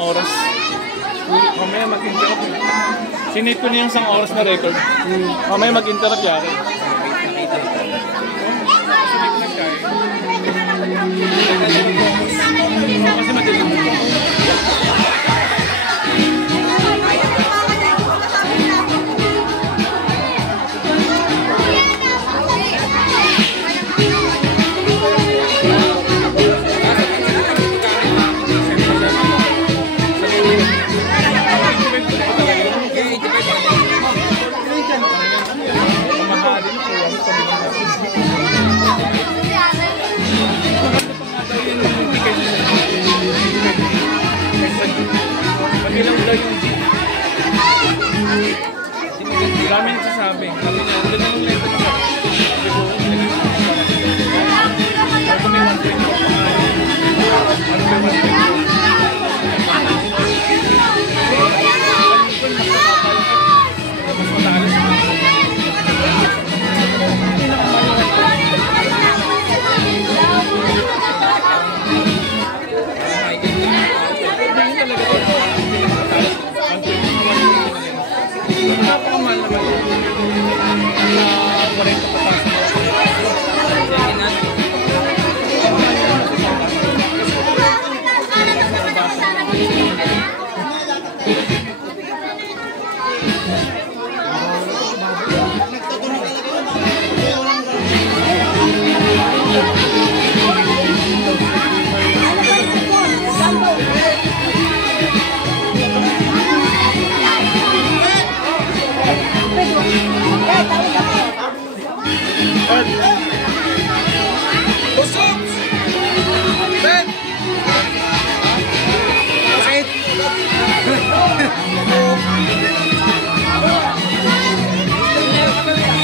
oras. Mamaya mag-interrupt. Sinate ko na yung isang oras na record. Mamaya mag-interrupt yan. Kasi madilim. Marami nagsasabi. Sabi niya, doon na yung letter na sabi may 1.2 pa nga. Napakamahal naman. Nasa 40 pataas na.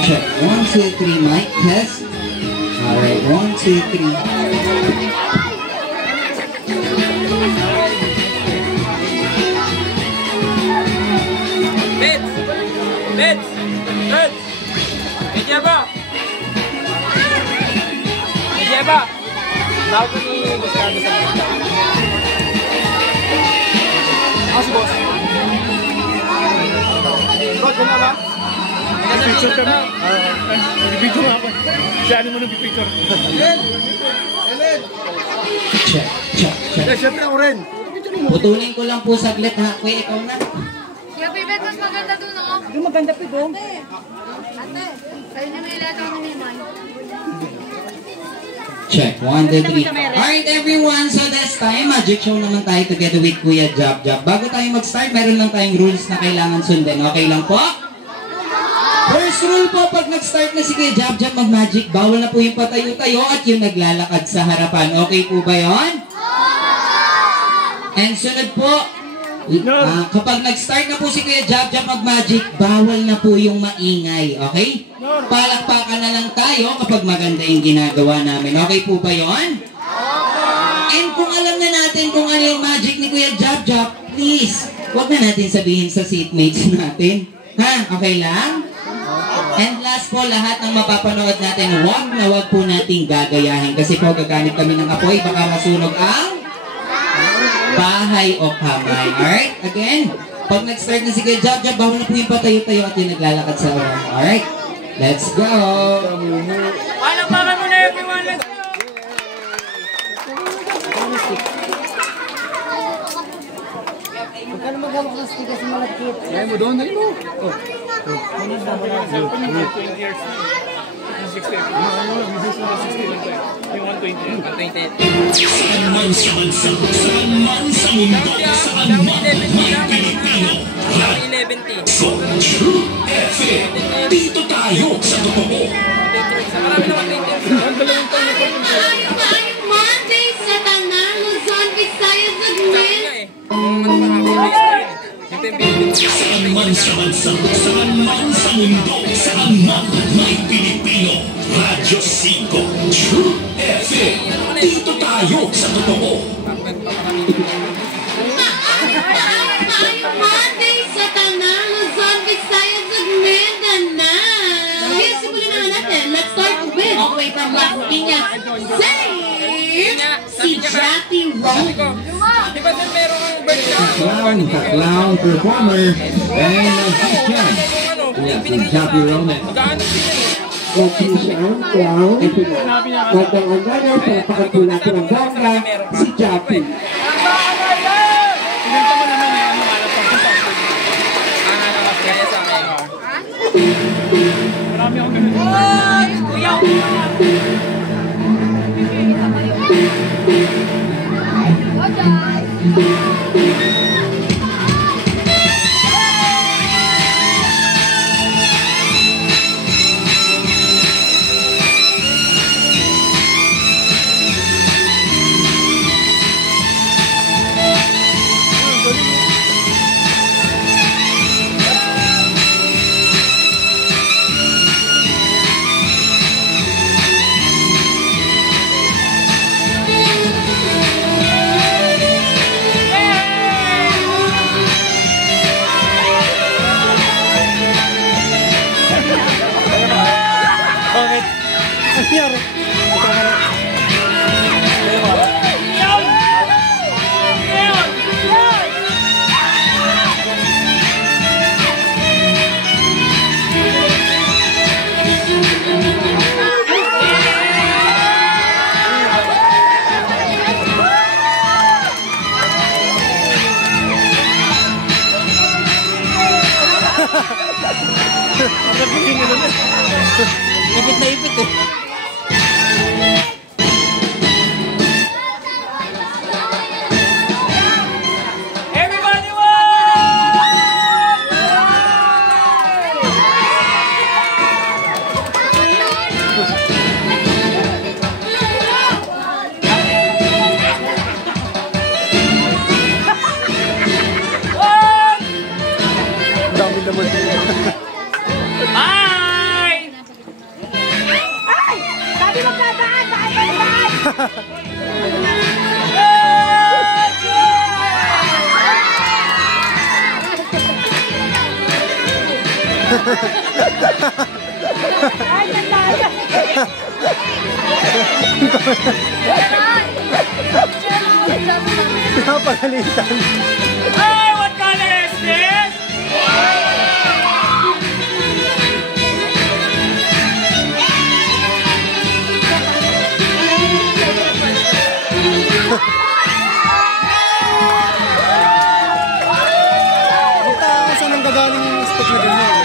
Check. 1, 2, 3, mic test. Alright, 1, 2, 3. Bits! Bits! Bits! Medya ba? Medya ba? Tawag ko ni Gustavo sa mga. Ako si boss. Rod, gano'n ba? Picture kami. Nag-video nga ako. Si ano mo nag-picture? Ellen! Ellen! Check, check, check. Siyempre ako rin. Putulin ko lang po saglit ha. Kuya, ikaw na. Kuya Pibet, mas maganda doon ako. Doon maganda po doon. Ate, kayo na may ilaw ni Mimay. Check, 1, 2, 3. Alright everyone, so this time, magic show naman tayo together with Kuya Jab Jab. Bago tayo mag-start, meron lang tayong rules na kailangan sundin. Okay lang po? First rule po, pag nag-start na si Kuya Jab Jab mag-magic, bawal na po yung patayo-tayo at yung naglalakad sa harapan. Okay po ba yun? And sunod po, kapag nag-start na po si Kuya Jab Jab mag-magic, bawal na po yung maingay. Okay? Palakpakan na lang tayo kapag maganda yung ginagawa namin. Okay po ba yun? And kung alam na natin kung ano yung magic ni Kuya Jab Jab, please, huwag na natin sabihin sa seatmates natin. Ha? Okay lang? And last po, lahat ng mapapanood natin, huwag po nating gagayahin. Kasi po, gagamit kami ng apoy, baka masunog ang bahay o kamay. Alright? Again, pag nag-start na si Kuya Jab Jab, bawal na po yung patayo-tayo at yung naglalakad sa oras. Alright? Let's go! Palakpakan mo na everyone! Let's go! Huwag ka na mag-hawak ng stick kasi malagkit. Kaya mo doon, dali mo! Oh. Cellphone yung 20 years na. Yung 60. Yung 120. 120. Saan man sa bansa, saan man sa mundo, saan man may Pilipino. So, True FM, dito tayo sa totoo. Marami naman Monday sa Tanang, Luzon, Visayas, at Min. Saan man sa bansa, saan man sa mundo, saan man may Pilipino. Radyo 5, True FM, dito tayo sa totoo. Monday sa Tanang, Luzon, Visayas, at Mindanao. Yes, simulan na natin. Let's start with all the way from Las Piñas. Save si Jackie Rowe. Di ba din meron kang birthday? Clown performer, and si Jan. Yeah, si Javi Roman. Magkano sila eh? Natin siya ang clown. Magandang agad sa pakatulad natin ang bongga, si Javi. Pinanta mo naman eh, ano alam pang pasok. Kaya sa akin. Marami akong ganun. Kuya! Bakit? Ang nangyari? Ito nga lang. Ang nabiging nila na. Ipit na ipit eh. Everybody Ang dami naman. Hi! Sabi mo dadaan! Bakit dadaan? Ay, dadaan! Pinapagalitan. Hey, what color is this? Punta saan ang gagaling yung stick na ganyan.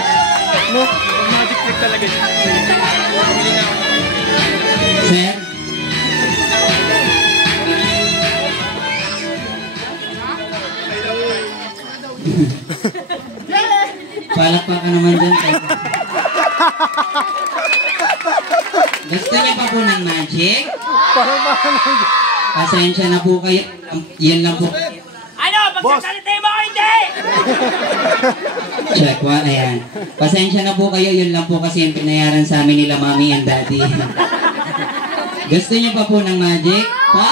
No? Ang magic trick talaga yun. Sir? Palakpakan naman dyan. Sir. Gusto niya pa po ng magic? Pasensya na po kayo. Yan lang po. Ano? Pagsasalita mo hindi! Check one, ayan. Pasensya na po kayo, yun lang po kasi yung pinayaran sa amin nila mami and daddy. Gusto niyo pa po ng magic? Pa?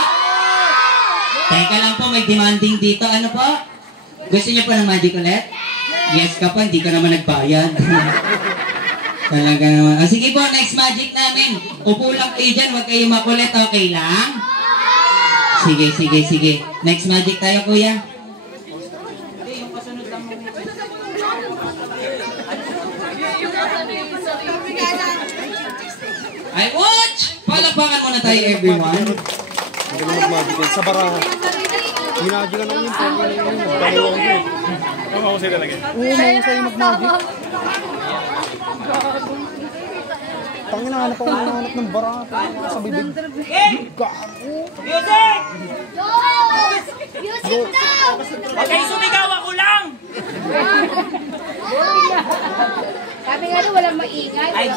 Teka lang po, may demanding dito. Ano po? Gusto niyo po ng magic ulit? Yes ka pa, hindi ka naman nagbayad. Talaga naman. Sige po, next magic namin. Upo lang kayo dyan, huwag kayo makulit, okay lang? Sige, sige, sige. Next magic tayo, kuya. Ay, watch! Palakpakan muna tayo, everyone. Ang galing mag-magic yun. Sa baraha. Ginagi ka naman yun. Dalawang yun. Ang mahusay talaga. Oo, mahusay yung mag-magic. Tangin na, hanap ako hanap ng baraha. Sa bibig. Music! Music daw! Huwag kayo sumigaw, ako lang! Sabi nga doon, walang maingay. Ay,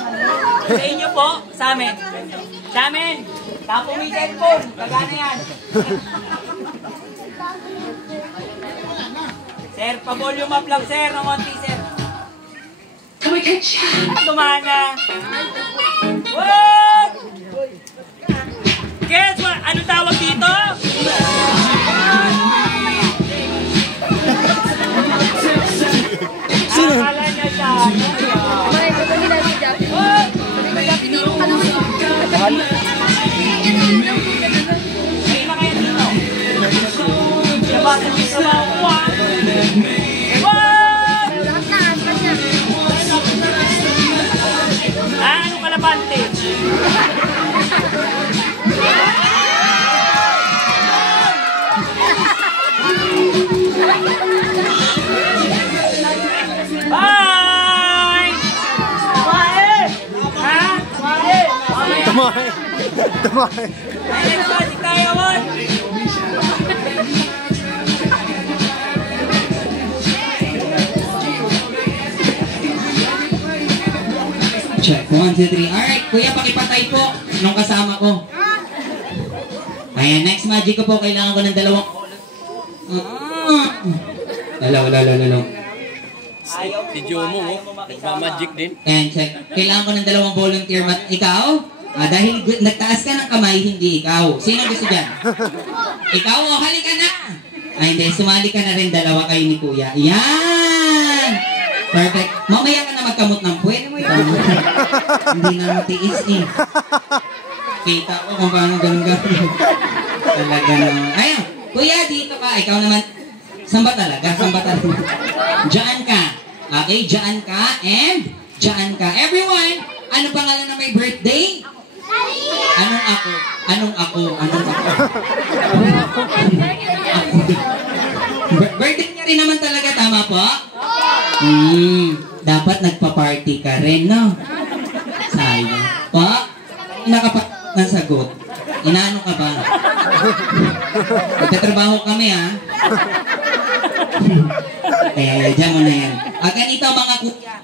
sa inyo po, sa amin. Sa amin, tapos may cellphone. Pagana yan. Sir, pa-volume up lang, sir. Ng konti, sir. Tumana. What? Guess what? Ano tawag dito? Akala niya siya. May kami na si Javi. Sabi ko, Javi, dito ka naman. Kayo na kayo dito. Tumakay. Next magic tayo, Mon. Check. 1, 2, 3. Alright, kuya, pakipatay po nung kasama ko. Ayan, next magic ko po. Kailangan ko ng dalawang... Dalaw. Si Jomo, magic din. Ayan, check. Kailangan ko ng dalawang volunteer. Ikaw? Dahil nagtaas ka ng kamay, hindi ikaw. Sino gusto dyan? Ikaw, halika na! Ay, hindi. Sumali ka na rin. Dalawa kayo ni kuya. Yan! Perfect. Mamaya ka na magkamot ng puwet. Hindi na matiis eh. Kita ko kung paano ganun-ganun. Talaga naman. Ayun, kuya, dito ka. Ikaw naman. Saan ba talaga? Diyan ka. Okay, diyan ka. And diyan ka. Everyone, ano pangalan na may birthday? Anong ako? Birthday niya rin naman talaga. Tama po? Dapat nagpa-party ka rin, no? Sayang. Po? Nasagot. Inaano ka ba? Magtatrabaho kami, ha? Kaya, dyan mo na yan. Ganito, mga kuya.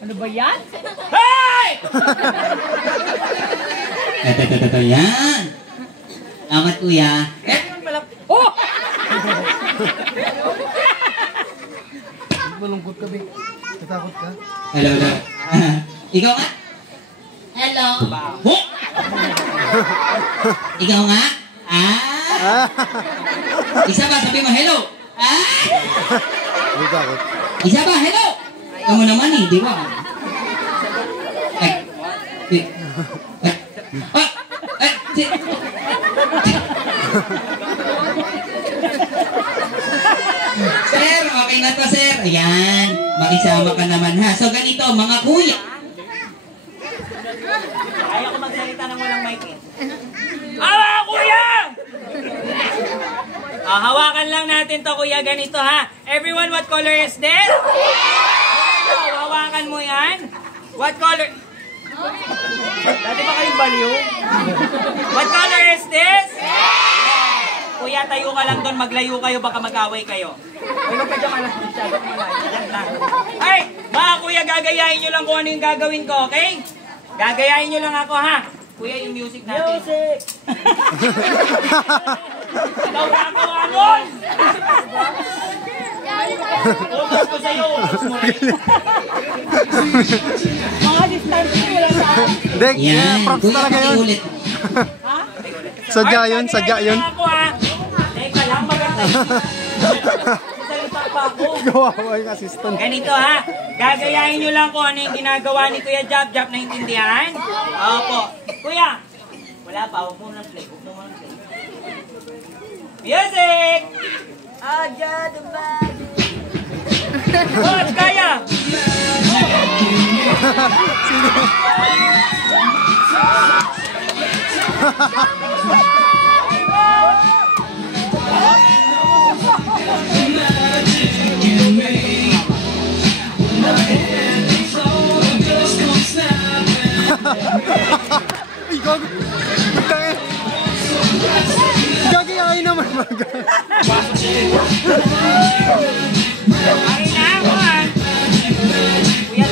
Ano ba yan? Hey! Ito, yan. Salamat, kuya. Oh! Malungkot ka, Bing. Natakot ka? Hello. Ikaw nga? Hello. Oh! Ikaw nga? Isa ba? Sabi mo, hello. Natakot. Isa ba? Hello. Ikaw mo naman eh, di ba? Sir, okay na to, sir. Ayan, makisama ka naman ha. So ganito, mga kuya. Ayaw ko magsalita ng walang mic eh. Awa, kuya! Hawakan lang natin to, kuya. Ganito, ha? Everyone, what color is this? Hawakan mo yan. What color? Dati ba kayong baliw? What color is this? Kuya, tayo ka lang doon. Maglayo kayo. Baka mag-away kayo. Huwag ka dyan malang. Ay, mga kuya, gagayahin nyo lang kung ano yung gagawin ko, okay? Gagayahin nyo lang ako, ha? Kuya, yung music natin. Music! Ikaw na ako, Anon! Utos ko sa'yo, utos mo rin. Mga distance nyo, wala sa akin. Dek, Yan, props kuya, talaga yun. pakiulit. Ha? Sadya yun. Ako, ha? Teka lang, maganda. Salita pa ako. Gawawa yung assistant. Ganito, ha? Gagayahin nyo lang kung ano yung ginagawa ni Kuya Jab Jab, naintindihan? Opo. Kuya, wala pa. Huwag mo nang play. Music! Aja, dumadi. Coach, kaya! Ay, gago. Tangin. Gagayahin naman mga. Ay na ako, ha? Kuya,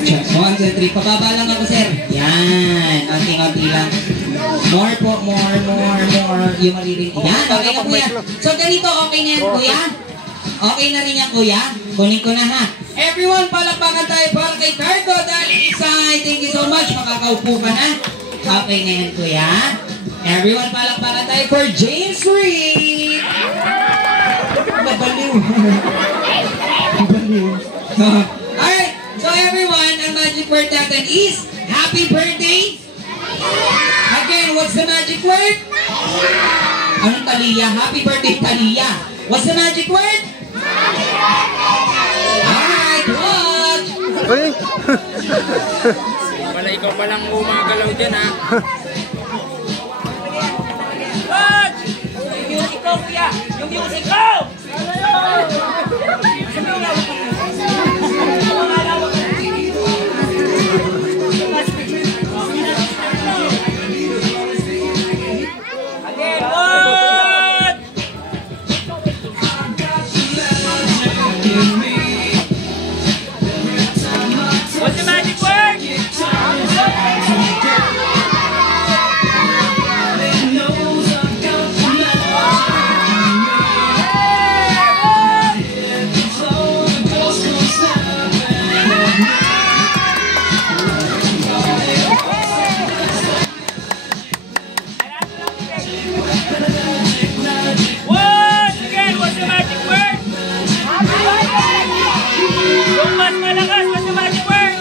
Check. 1, 2, 3. Pababa lang ako, sir. Yan. Anting-anting lang. More po. More. Yung maririnig. Yan. Okay na, kuya. So, ganito. Okay na yan, kuya? Okay na rin yan, kuya? Kunin ko na, ha? Everyone, palakpakan tayo para kay Cardo Dalisay. Thank you so much. Makakaupo ka na. Okay na yan, kuya. Everyone, palakpakan tayo for James Reed. Babaliw. Alright. So everyone, ang magic word natin is happy birthday. Again, what's the magic word? Anong Talia? Happy birthday, Talia! What's the magic word? Alright, watch! Uy! Wala, ikaw palang umagalaw dyan, ha? Watch! Yung music ko, kuya! Yung music ko! Again, watch! What's the magic word? Once again, what's the magic word? Yung mas malakas, what's the magic word?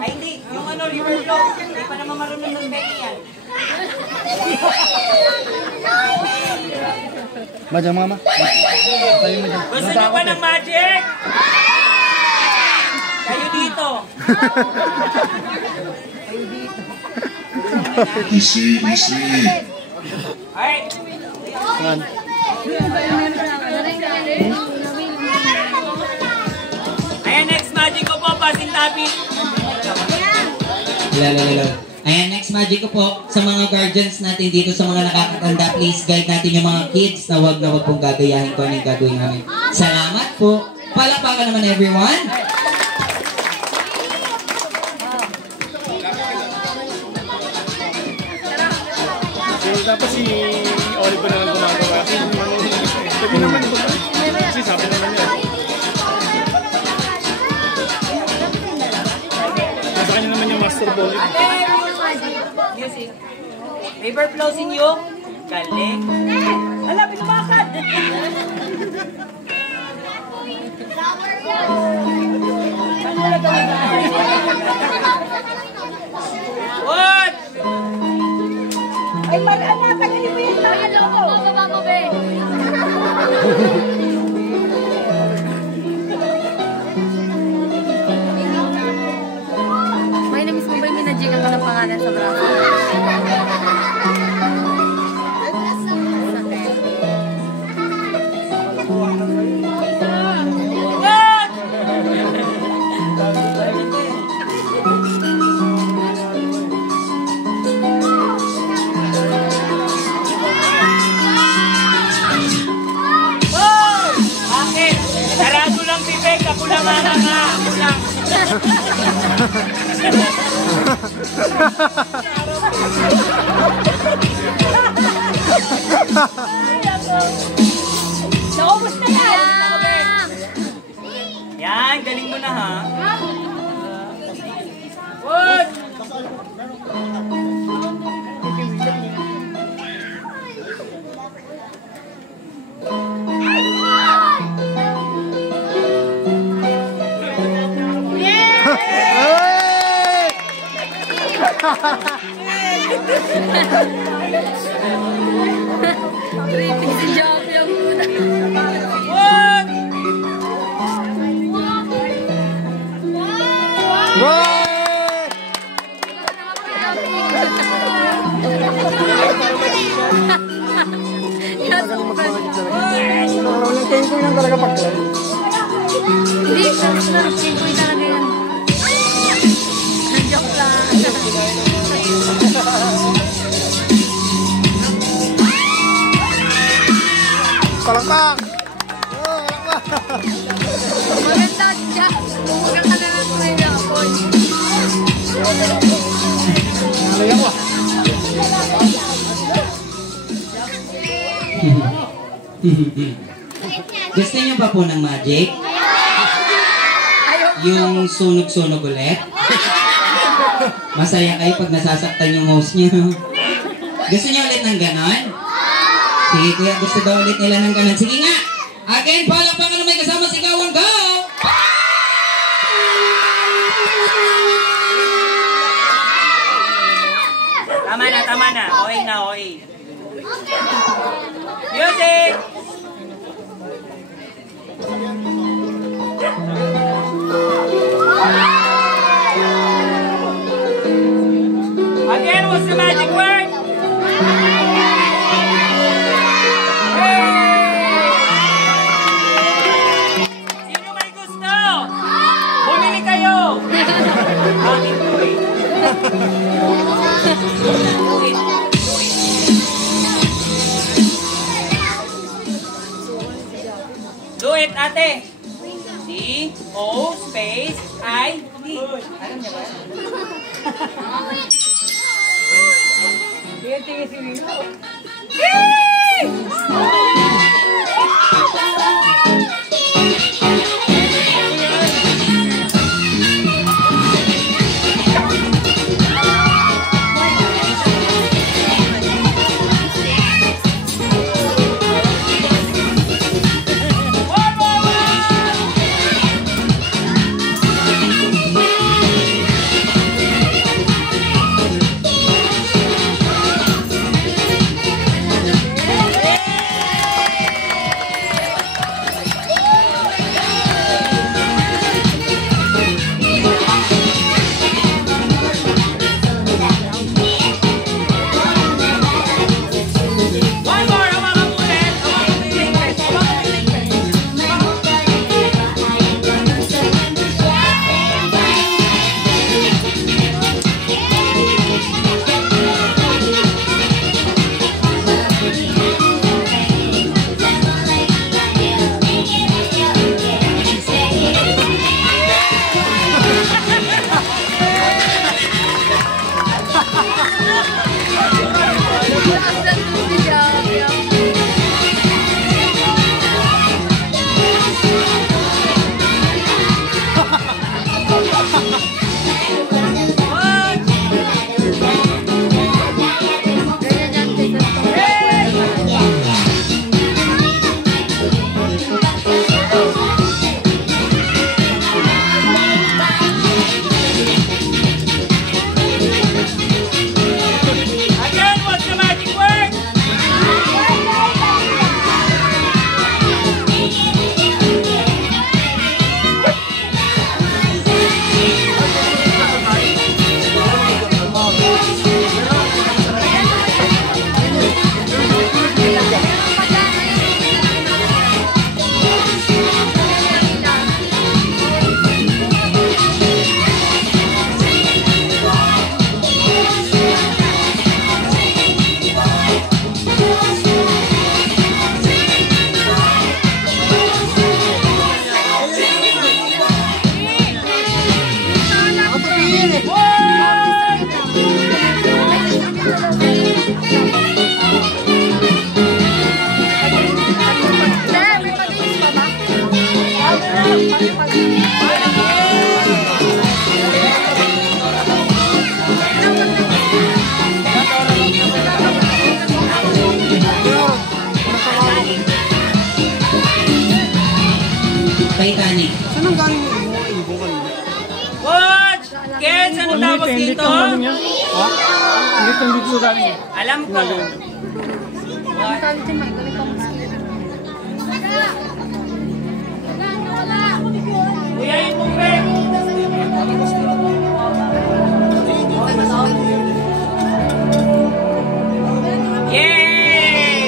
Ay, hindi. Yung ano, river flow. Hindi pa naman marunong ng Becky yan. Madyan, mama. Tayo mo dyan. Gusto nyo ba ng magic? Kayo dito. Alright. Yan. Ayan, next magic ko po, pasintabi. Lalo. Ayan, next magic ko po sa mga guardians natin dito, sa mga nakakatanda, please guide natin yung mga kids na wag pong gagayahin ko anong gagawin namin. Salamat po. Palakpakan naman everyone. So, dapat si Olive na lang gumagawa. Sabi naman ito ba? Kasi sabi naman niya. Nasa kanya naman yung master ball. Music. River flows in you. Galing. Ala, pinumakad. What? Ay, mag-anak, tagalin mo yung talo ko. Bababa mo, be. May namiss mo ba yung minajikan ka ng pangalan sa braso? Bakit? Sarado lang bibig, kapulangan na nga. Naubos na yan. Yan, galing mo na ha. What? Tripping si Job yung muna. What? Walang tempo yan talaga pag-club. Hindi, simple talaga yan. Joke lang. Palakpak! Maganda dyan. Huwag ka na lang tuloy ako. Nalaya ko ah. Gusto niyo pa po ng magic? Yung sunog-sunog ulit? Masaya kayo pag nasasaktan yung mouse niyo. Gusto niyo ulit ng ganon? Sige kuya, gusto daw ulit nila ng ganon. Sige nga! Again, palakpakan na may kasama sigawan. Go! Tama na. Okay na, okay. Music! Again, what's the magic word? Sino may gusto? Bumili kayo! Aking tuloy. Do it, ate. C-O space I-D. Alam niya ba? Tingin si Wino. Titanic. Saan ang galing yung ibo kanina? Watch! Kids, ano tawag dito? Ha? Dito galing. Alam ko. Kuya, yung tubig! Yay!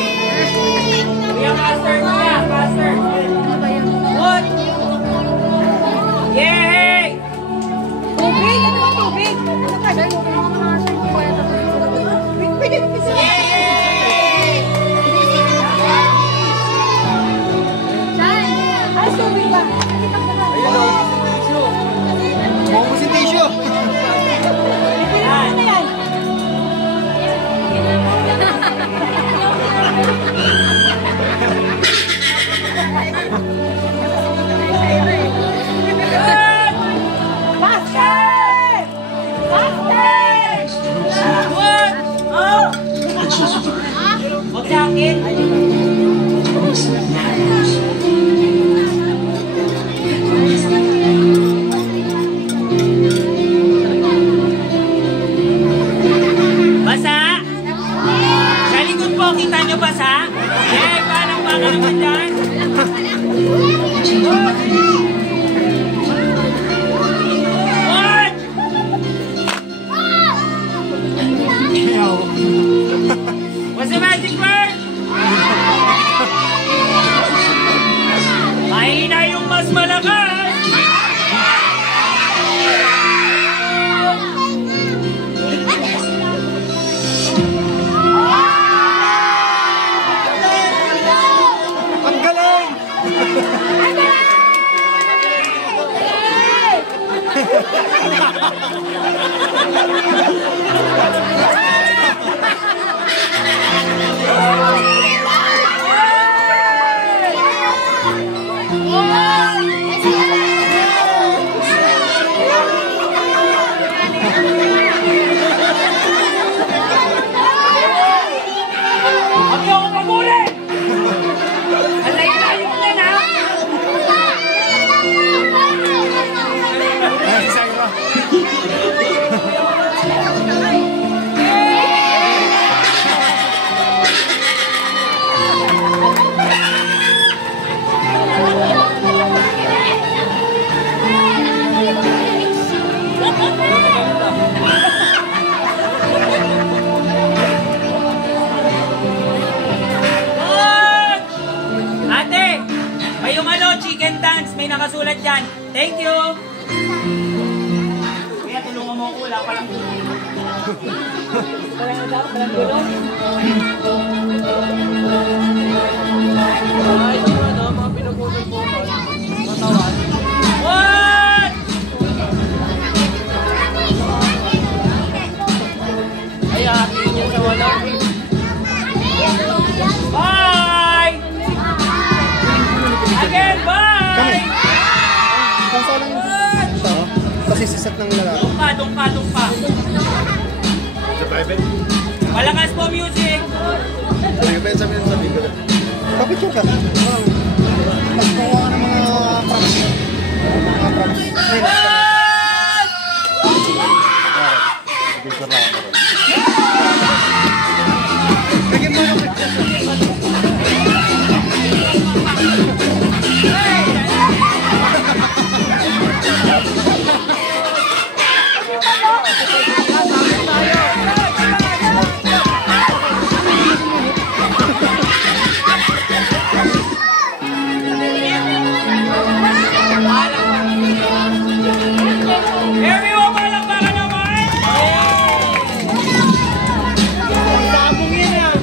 Kuya, faster kuya, faster! What? Yay! Tubig? Ano ba tubig? Ano ba? Pwede Yay! Chicken dance, may nakasulat dyan. Thank you! Kaya tulungan mo ako, wala palang gulong. Walang gulong? Ay, di ba na, mga pinagulong po. Matawan. What? Ay, hatiin yan sa wala. Bye! Again, bye! Kami. Kung saan lang siya, kasi sisat ng lalaki. Doon pa. Malakas po music! Sabi ko. Papicture ka. Magpawa ka ng mga props. Picture lang ako. Bigyan mo yung Everyone, palakpakan naman! Sabong yan ah!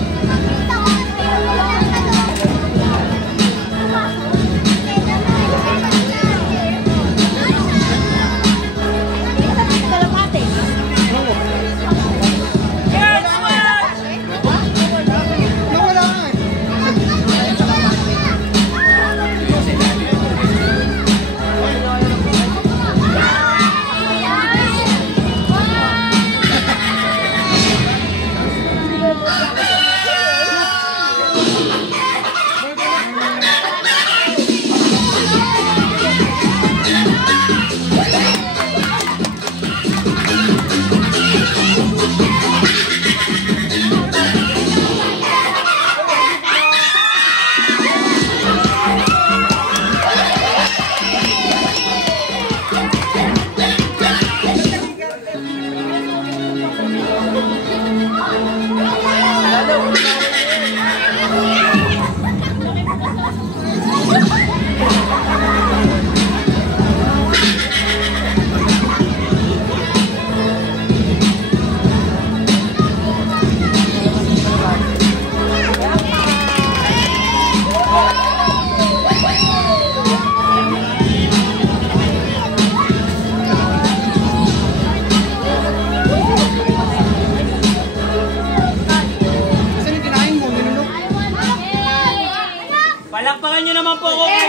Palakpakan nyo naman po ako. Wala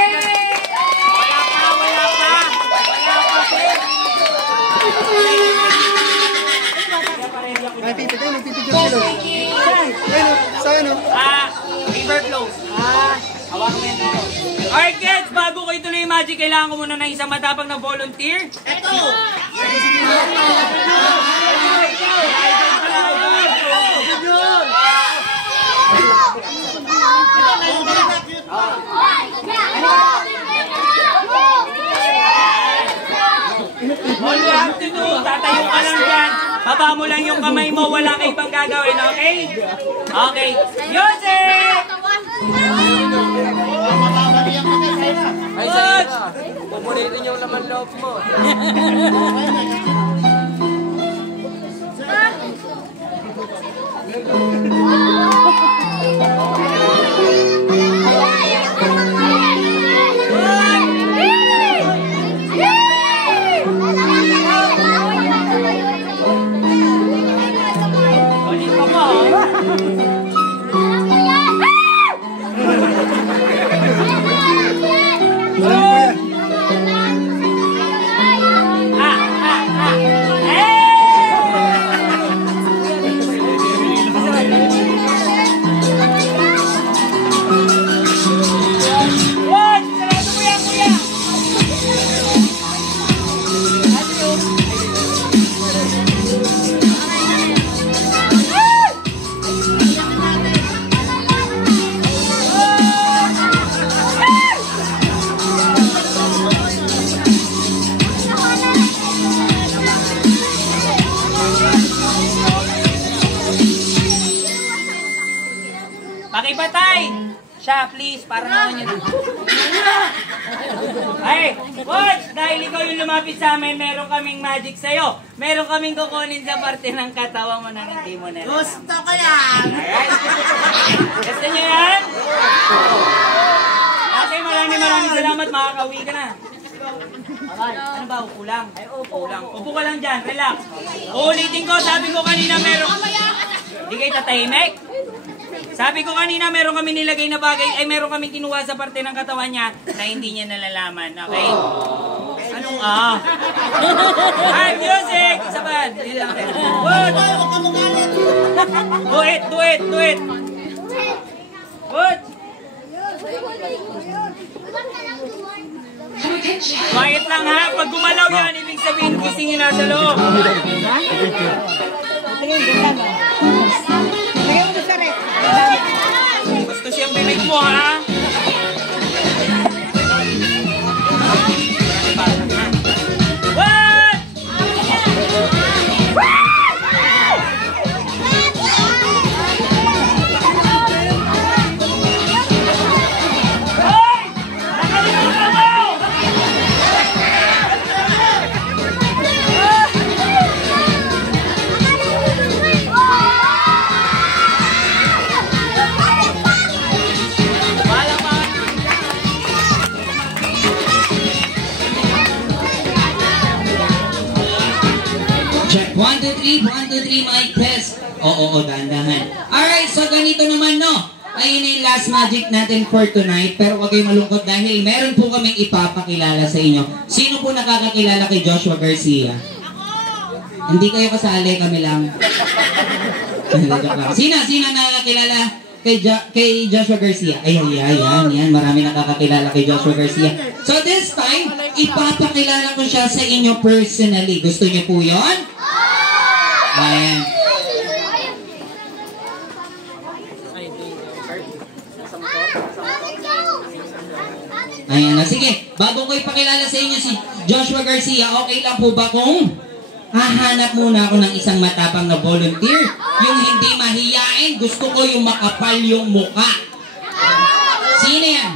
pa. May pipicture sila. Ayun, sa ano? River flows. Hawakan mo yan dito. Alright kids, bago ko ituloy yung magic, kailangan ko muna ng isang matapang na volunteer. Eto! All you have to do, tatayo ka lang dyan. Baba mo lang yung kamay mo, wala ka ibang gagawin, okay? Okay. Music! Ay, sa'yo na. Pupunitin yung laman loob mo. siya, please, para naman yun. Ay, Watch, dahil ikaw yung lumapit sa amin, meron kaming magic sa'yo. Meron kaming kukunin sa parte ng katawan mo na hindi mo na. Gusto ko yan! Alright? Gusto nyo yan? Ate, maraming salamat, makakauwi ka na. Okay, ano ba? Upo lang. Ay, upo lang. Upo ka lang dyan, relax. Uulitin ko, sabi ko kanina meron... Hindi kayo tatahimik? Sabi ko kanina meron kami nilagay na bagay, ay meron kami kinuha sa parte ng katawan niya na hindi niya nalalaman, okay? Anong Ay, music! Sabad! Good! Do it! Good! Quiet lang ha, pag gumalaw yan, ibig sabihin gising yun nasa loob. Gusto siyang bibig mo ha? What? Check. 1, 2, 3, mic test. Oo, dahan-dahan. Alright, so ganito naman, no? Ayun na yung last magic natin for tonight. Pero huwag kayong malungkot dahil meron po kaming ipapakilala sa inyo. Sino po nakakakilala kay Joshua Garcia? Hindi kayo kasali, kami lang. Sino nakakakilala kay Joshua Garcia? Yan. Marami nakakakilala kay Joshua Garcia. So this time, ipapakilala ko siya sa inyo personally. Gusto niyo po yun? Ayan. Ayan na. Sige, bago ko ipakilala sa inyo si Joshua Garcia, okay lang po ba kung hahanap muna ako ng isang matapang na volunteer? Yung hindi mahiyain, gusto ko yung makapal yung muka. Sino yan?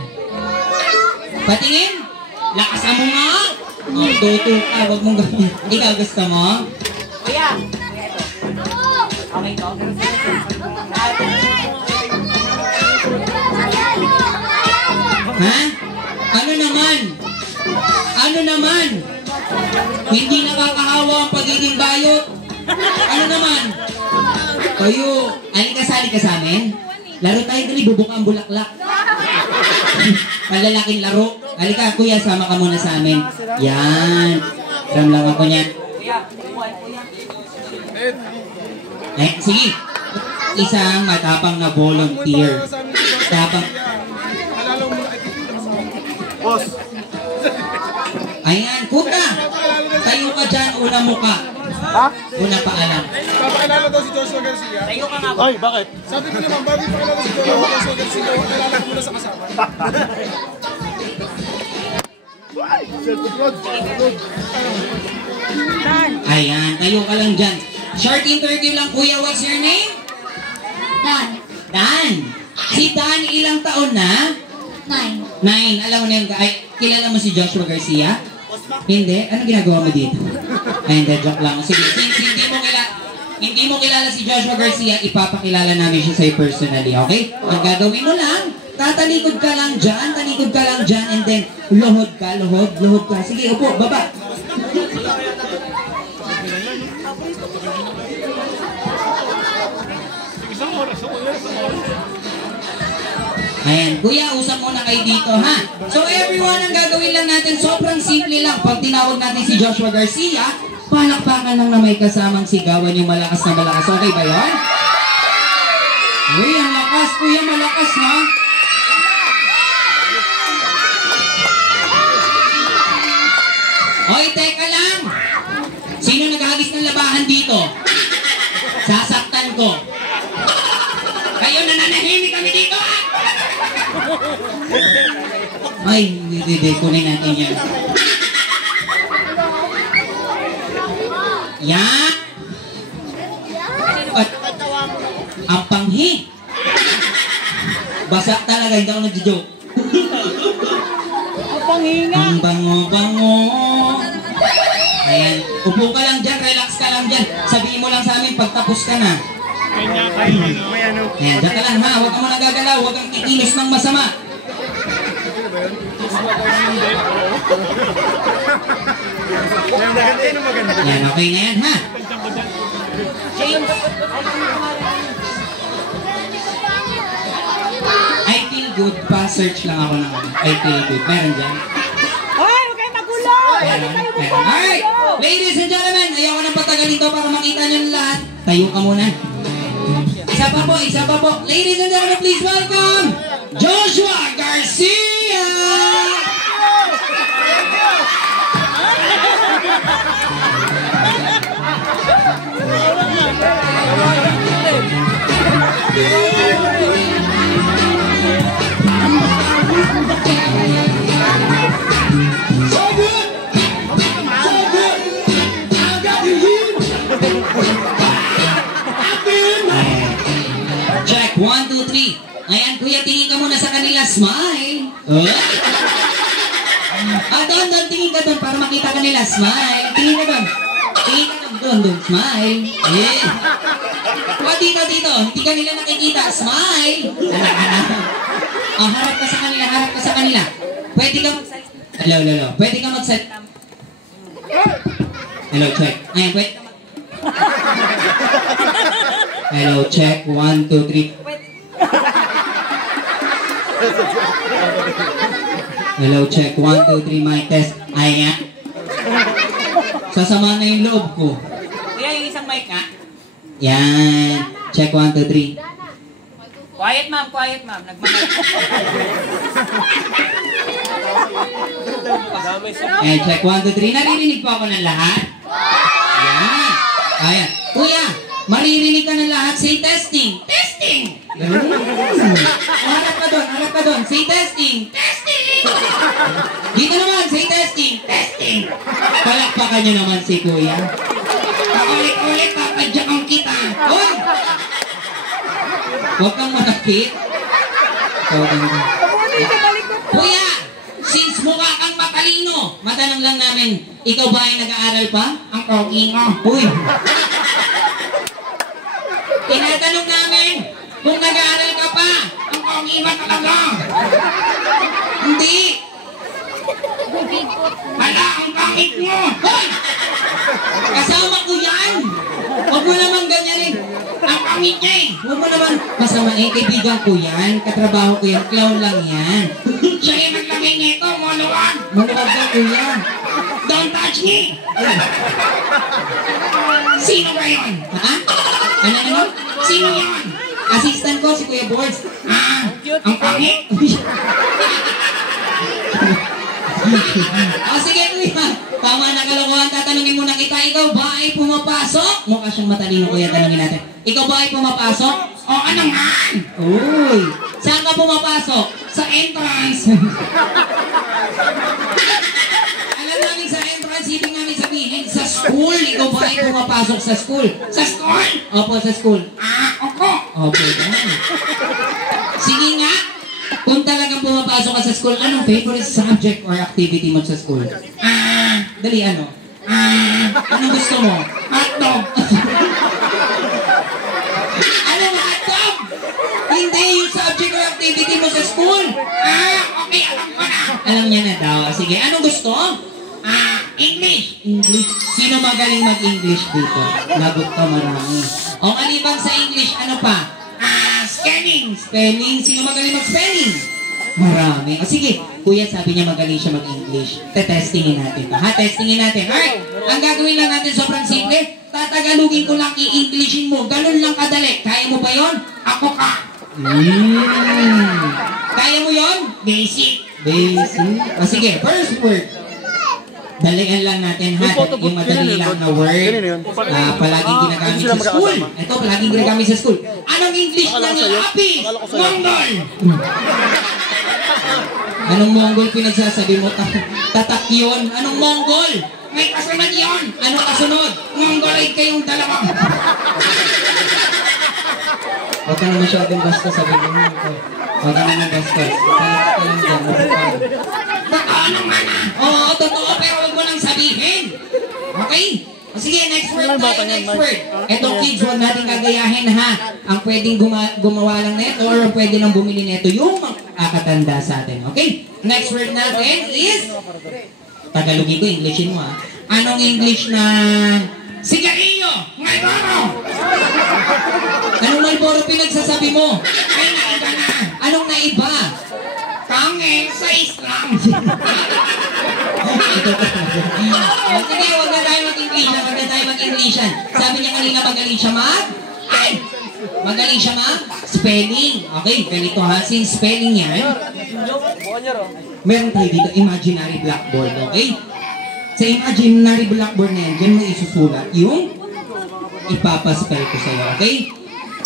Patingin? Lakasan mo nga! Oh, tuto ka, huwag mong gawin. Ikaw gusto mo? Kuya! Okay to? Ha? Ano naman? Hindi nakakahawa ang pagiging bayot. Ano naman? Kayo, kasali ka sa amin? Laro tayo dali, bubuka ang bulaklak. Malalaking laro. Halika, kuya, sama ka muna sa amin. Yan. Ram lang ako niyan. Sige. Isang matapang na volunteer. Tapang. Boss. Ayan, kuta. Tayo ka dyan, una mo ka. Ha? Una pa alam. Papakilala daw si Joshua Garcia. Tayo ka nga. Ay, bakit? Sabi ko naman, bago ipakilala si Joshua Garcia, pakilala ko muna sa kasama. Ayan, tayo ka lang dyan. Short interview lang, kuya. What's your name? Dan. Dan. Si Dan, ilang taon na? 9. 9. Alam mo na yun, kilala mo si Joshua Garcia? Hindi? Anong ginagawa mo dito? Ay, hindi, joke lang. Sige, since hindi mo kilala si Joshua Garcia, ipapakilala namin siya sa'yo personally, okay? Ang gagawin mo lang, tatalikod ka lang dyan, and then luhod ka. Sige, upo, baba. Ayan, kuya, usap muna kayo dito, ha? So everyone, ang gagawin lang natin, sobrang simple lang. Pag tinawag natin si Joshua Garcia, palakpakan lang na may kasamang sigawan yung malakas na malakas. Okay ba yun? Uy, ang lakas, kuya, malakas, ha? Hoy, teka lang! Sino naghagis ng labahan dito? Sasaktan ko. Kayo nananahimik kami dito, ha? Ay, hindi, kunin natin yan. Yan. At ang panghi. Basa talaga, hindi ako nag-joke. Ang bango-bango. Ayan, upo ka lang dyan, relax ka lang dyan. Sabihin mo lang sa amin pagtapos ka na. Ayan, dyan ka lang ha, huwag ka mo nagagalaw, huwag kang kikilos ng masama. Ayan, okay na yan ha. James. I feel good pa, search lang ako ng I feel good. Meron dyan? Hoy, huwag kayo magulo! Meron. Alright, ladies and gentlemen, ayoko nang patagalin to para makita nyo lahat. Tayo ka muna. Isa pa po, isa pa po. Ladies and gentlemen, please welcome Joshua Garcia! Check, 1, 2, 3. Ayan, kuya, tingin ka muna sa kanila. Smile. Doon, tingin ka doon para makita ka nila. Smile. Tingin ka doon. Tingin ka doon. Smile. Yeah. Dito. Hindi ka nila nakikita. Smile. Harap ka sa kanila. Pwede ka magsalita. Hello. Pwede ka magsalita. Hello, check. Ayan, pwede ka Hello, check. 1, 2, 3. Hello, check. 1, 2, 3. Mic test. Ayan. Sasama na yung loob ko. Kuya, yung isang mic nga. Yan. Check. 1, 2, 3. Quiet, ma'am. Nagmamay. Ayan, check. 1, 2, 3. Naririnig po ako ng lahat? Yan. Ayan. Kuya, maririnig ka ng lahat. Say testing. Testing! Harap ka doon. Say testing. Testing! Dito naman, say testing. Testing! Palakpakan nyo naman si Kuya. Paulit-ulit, papadyakan kita. Hoy! Huwag kang manakit. Kuya, since mukha kang matalino, matanong lang namin, ikaw ba ay nag-aaral pa? Ang pogi mo. Uy! Tinatanong namin kung nag-aaral ka pa. Ang pogi mo talaga. Hindi. Wala ang pangit mo. Hoy! Kasama ko yan. Huwag mo naman ganyanin. Ang pangit niya eh. Huwag mo naman masama eh. Kaibigan ko yan. Katrabaho ko yan. Clown lang yan. Siya yung naglagay nito. Maluwag. Maluwag ka kuya. Don't touch me. Sino ba yun? Ha? Ano? Sino yun? Assistant ko si Kuya Boards. Ang pangit. Sige kuya. Tama na kalokohan. Tatanungin muna kita. Ikaw ba ay pumapasok? Mukha siyang matalino kuya. Tanungin natin. Ikaw ba ay pumapasok? O ano nga? Uy. Saan ka pumapasok? Sa entrance. Alam namin sa entrance, hindi namin sabihin. Sa school. Ikaw ba ay pumapasok sa school? Sa school? Opo, sa school. Opo. Opo. Sige nga. Kung talagang pumapasok ka sa school, anong favorite subject or activity mo sa school? Dali ano? Anong gusto mo? Hotdog! Anong hotdog? Hindi yung subject or activity mo sa school. Okay, alam ko na. Alam niya na daw. Sige, anong gusto? English. English. Sino magaling mag-English dito? Lagot ka marami. O maliban sa English, ano pa? Spelling. Spelling. Sino magaling mag-spelling? Marami. O sige, kuya sabi niya magaling siya mag-English. Testingin natin pa. Testingin natin. Alright, ang gagawin lang natin sobrang simple. Tatagalugin ko lang, i-Englishin mo. Ganun lang kadali. Kaya mo ba yon? Ako ka. Kaya mo yon? Basic. O sige, first word. Dalian lang natin ha, yung madali lang na word, palaging ginagamit sa school. Ito, palaging ginagamit sa school. Anong English ng lapis? Mongol! Anong Mongol pinagsasabi mo? Tatak yun. Anong Mongol? May kasunod yun. Anong kasunod? Mongoloid kayong dalawa. Huwag ka na masyadong basta sabihin mo. Huwag ka naman bastos. Kalap ka lang dyan. Totoo naman ah. Oo, totoo, pero huwag mo nang sabihin. Okay? O sige, next word tayo, next word. Etong kids, huwag natin gagayahin ha. Ang pwedeng gumawa lang neto or ang pwede nang bumili neto yung makakatanda sa atin. Okay? Next word natin is... Tagalogin ko, Englishin mo ha. Anong English na... Sigarilyo! Marlboro! Anong Marlboro pinagsasabi mo? Ay, naiba na! Anong naiba? Tange sa Islam! Sige, huwag na tayo mag-Englishan, huwag na tayo mag-Englishan. Sabi niya kanina magaling siya Ay! Magaling siya spelling. Okay, ganito ha, since spelling yan, meron tayo dito, imaginary blackboard, okay? Sa imaginary blackboard na yan, dyan mo isusulat yung ipapaspell ko sa'yo, okay?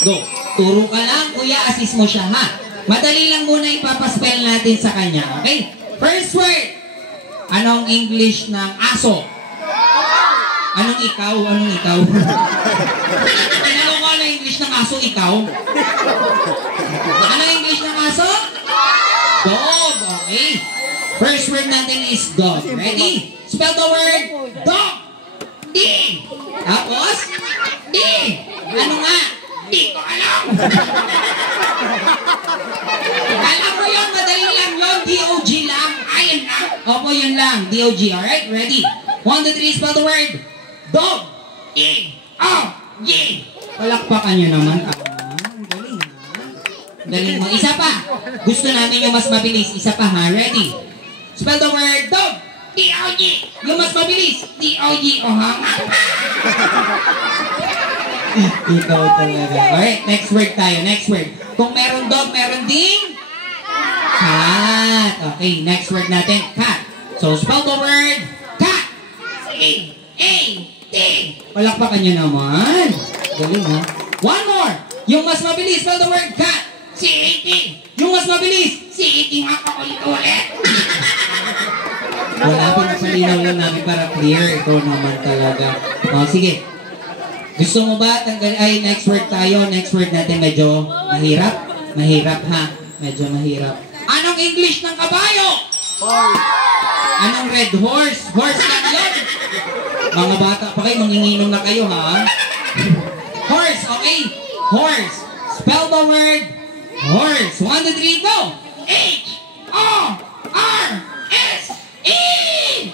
Go. Turo ka lang, kuya, assist mo siya, ha? Madali lang muna ipapaspell natin sa kanya, okay? First word. Anong English ng aso? Anong ikaw? Anong ikaw? Tinanong ko anong English ng aso, ikaw? Anong English ng aso? Dog, okay? First word natin is dog. Ready? Spell the word dog. D. Tapos? D. Ano nga? Di ko alam. Alam mo yun, madali lang yun. D-O-G lang. Ayun na. Opo, yun lang. D-O-G. Alright? Ready? 1, 2, 3, spell the word dog. D-O-G. Palakpakan nyo naman. Galing ha. Galing mo. Isa pa. Gusto namin yung mas mabilis. Isa pa ha. Ready? Spell the word dog. D-O-G. Yung mas mabilis. D-O-G. O ha? Ikaw talaga. Alright, next word tayo. Next word. Kung meron dog, meron ding cat. Okay, next word natin. Cat. So, spell the word cat. C-A-T. Palakpakan nyo naman. Galing ha. One more. Yung mas mabilis. Spell the word cat. C-A-T. Yung mas mabilis. C-A-T nga pa ulit. Wala, pinapalinaw lang namin para clear. Ito naman talaga. O, sige. Gusto mo ba? Ay, next word tayo. Next word natin medyo mahirap. Mahirap ha. Medyo mahirap. Anong English ng kabayo? Anong red horse? Horse lang yun. Mga bata pa kayo, manginginom na kayo ha. Horse, okay? Horse. Spell the word horse. 1, 2, 3, go! H-O-R-S-E.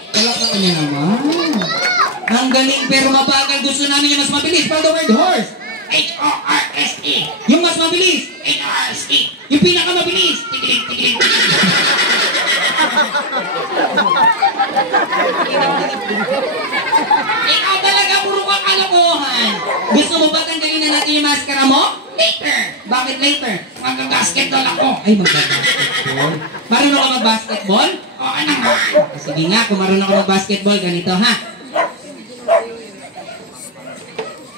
Wala ka kanya naman. Ang galing pero mabagal. Gusto namin yung mas mabilis. Spell the word horse. H-O-R-S-E. Yung mas mabilis. H-O-R-S-E. Yung pinakamabilis. Tigiling, tigiling, tigiling. Ikaw talaga puro kang kalokohan. Gusto mo ba tanggalin na natin yung maskara mo? Later. Bakit later? Mag-basketball ako. Ay, mag-basketball. Marunong ka mag-basketball? Oo naman. Sige nga, kung marunong ka mag-basketball, ganito ha.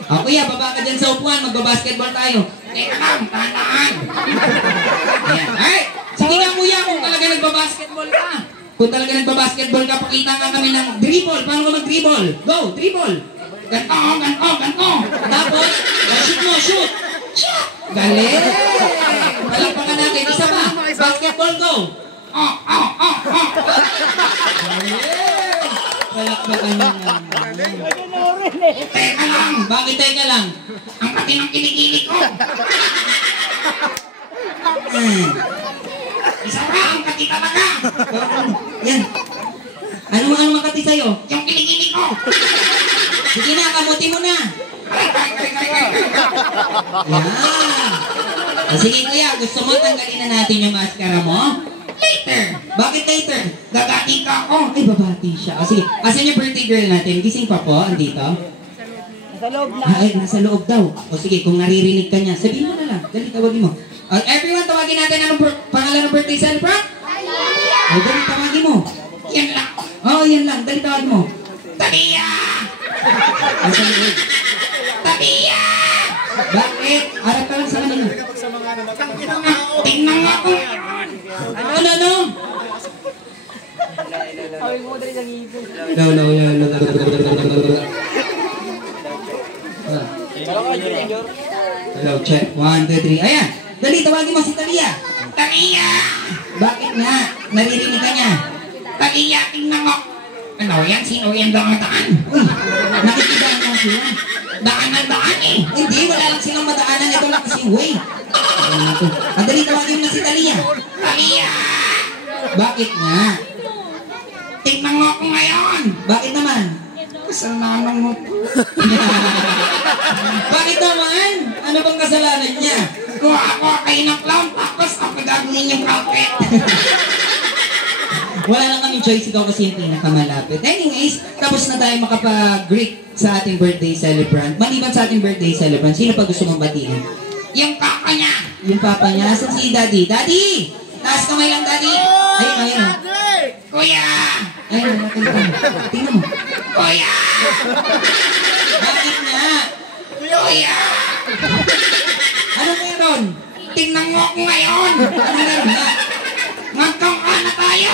O kuya, baba ka dyan sa upuan, magbabasketball tayo. Teka lang, tandaan. Ayan, alright. Sige nga kuya, kung talaga nagbabasketball ka. Kung talaga nagbabasketball ka, pakita nga kami ng dribble. Paano ka mag-dribble? Go, dribble. Ganto, ganto, ganto. Tapos, shoot mo, shoot. Shoot. Galing. Palakpakan natin, isa pa. Basketball, go. Galing. Palakpakan nyo naman. Teka lang. Bakit teka lang? Ang pati ng kilikili ko. Isa ka, ang pati talaga. Yan. Ano makati sa'yo? Yung kilikili ko. Sige na, kamuti mo na. Yan. Sige kuya, gusto mo tanggalin na natin yung maskara mo? Later. Bakit later? Gagating ka ako. Ay, babati siya. O sige, asan yung birthday girl natin? Gising pa po, andito? Nasa loob lang. Ay, nasa loob daw. O sige, kung naririnig ka niya, sabihin mo na lang. Dali, tawagin mo. Everyone, tawagin natin anong pangalan ng birthday celebrant? O, dali, tawagin mo. Yan lang. O, yan lang. Dali, tawagin mo. Tabia! Tabia! Bakit? Harap ka lang sa kanila. Tingnan nga ko. Ano? Awin mo dali ng ibon. Hello, check. 1, 2, 3. Ayan. Dali, tawagin mo si Talia. Talia! Bakit nga? Naririnig ka niya. Talia, tingnan mo. Ano yan? Sino yan daan? Uy, nakikidaan lang sila. Daan eh. Hindi, wala lang silang madaanan. Ito lang kasi way. Dali, tawagin mo na si Talia. Talia! Bakit nga? Tingnan mo ako ngayon. Bakit naman? Kasalanan mo po. Bakit naman? Ano bang kasalanan niya? Kung ako kayo ng clown, tapos ako gagawin yung carpet. Wala lang kaming choice, ikaw kasi yung pinakamalapit. Anyways, tapos na tayo makapag-greet sa ating birthday celebrant. Maliban sa ating birthday celebrant, sino pa gusto mong batiin? Yung papa niya. Yung papa niya? Saan si Daddy? Daddy! Taas kamay lang, Daddy! Ayun, ayun. Kuya! Ayun, tingnan mo. Kuya! Bakit nga? Kuya! Ano meron? Tingnan mo ako ngayon! Ano meron nga? Magkangka na tayo!